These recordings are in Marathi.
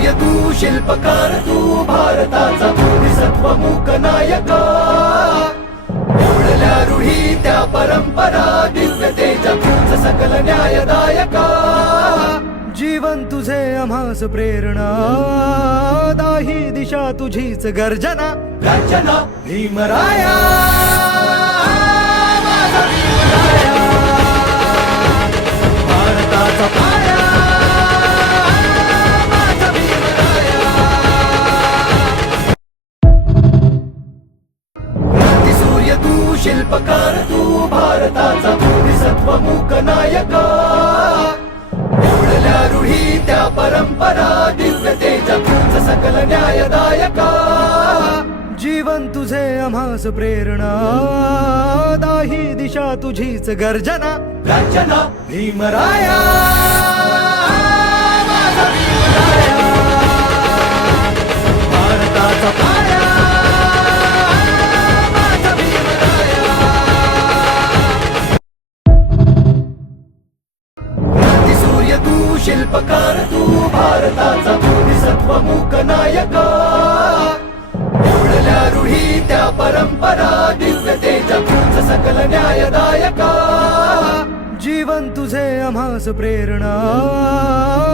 सूर्य तू शिल्पकार तू भारताचा बोधिसत्व मूक नायका एवढल्या रूढी त्या परंपरा दिव्य तेजा तुझ सकल न्यायदायका जीवन तुझे आम्हास प्रेरणा दाही दिशा तुझीच गर्जना गर्जना भीमराया माझा भीमराया भारताचा पाया माझा भीमराया क्रांतिसूर्य तू शिल्पकार तू भारताचा बोधिसत्व मूक नायका एवढल्या रूढी त्या परंपरा दिव्य तेजा तुझ सकल न्यायदायका जीवन तुझे आम्हास प्रेरणा दाही दिशा तुझीच गर्जना गर्जना भीमराया माझा भीमराया भारताचा पाया माझा भीमराया क्रांतिसूर्य तू शिल्पकार तू भारताचा बोधिसत्व मूक नायका एवढल्या रूढी त्या परंपरा दिव्य तेजा तुझ सकल न्यायदायका जीवन तुझे आम्हास प्रेरणा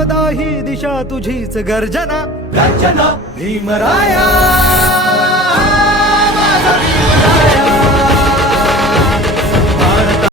दाही दिशा तुझीच गर्जना गर्जना भीमराया माझा भीमराया